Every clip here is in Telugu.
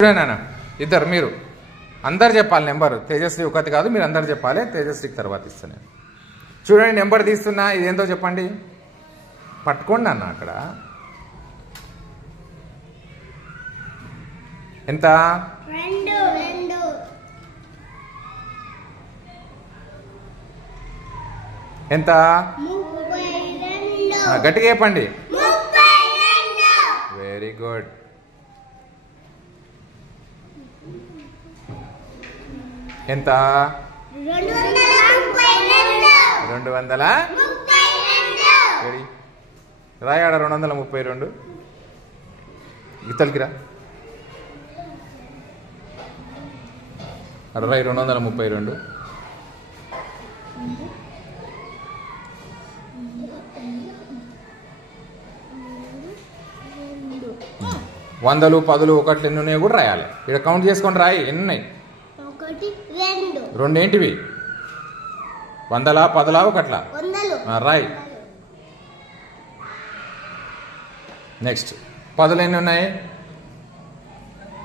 చూడండి నాన్న, ఇద్దరు మీరు అందరు చెప్పాలి నెంబర్. తేజస్వి ఒకటి కాదు, మీరు అందరు చెప్పాలి. తేజస్వికి తర్వాత ఇస్తాను నేను. చూడండి నెంబర్ తీస్తున్నా, ఇదేందో చెప్పండి. పట్టుకోండి అన్న. అక్కడ ఎంత? ఎంత? గట్టిగా చెప్పండి. Very good. ఎంత? 200. రాయాడ 232. గీతలకి రా. రాయి 232. వందలు, పదులు, ఒకట్లు ఎన్ని ఉన్నాయో కూడా రాయాలి. ఇక్కడ కౌంట్ చేసుకొని రాయి. ఎన్ని ఉన్నాయి? 2 ఏంటివి? వందలా, పదులా, ఒకట్లా? రాయి. నెక్స్ట్ పదులు ఎన్ని ఉన్నాయి?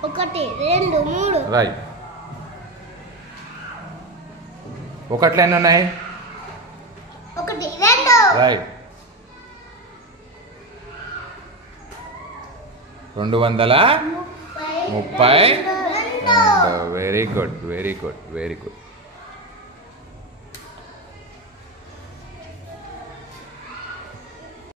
1 2 3. రాయి. ఒకట్లు ఎన్ని ఉన్నాయి? 1 2. రాయి. 230. Very good, very good, very good.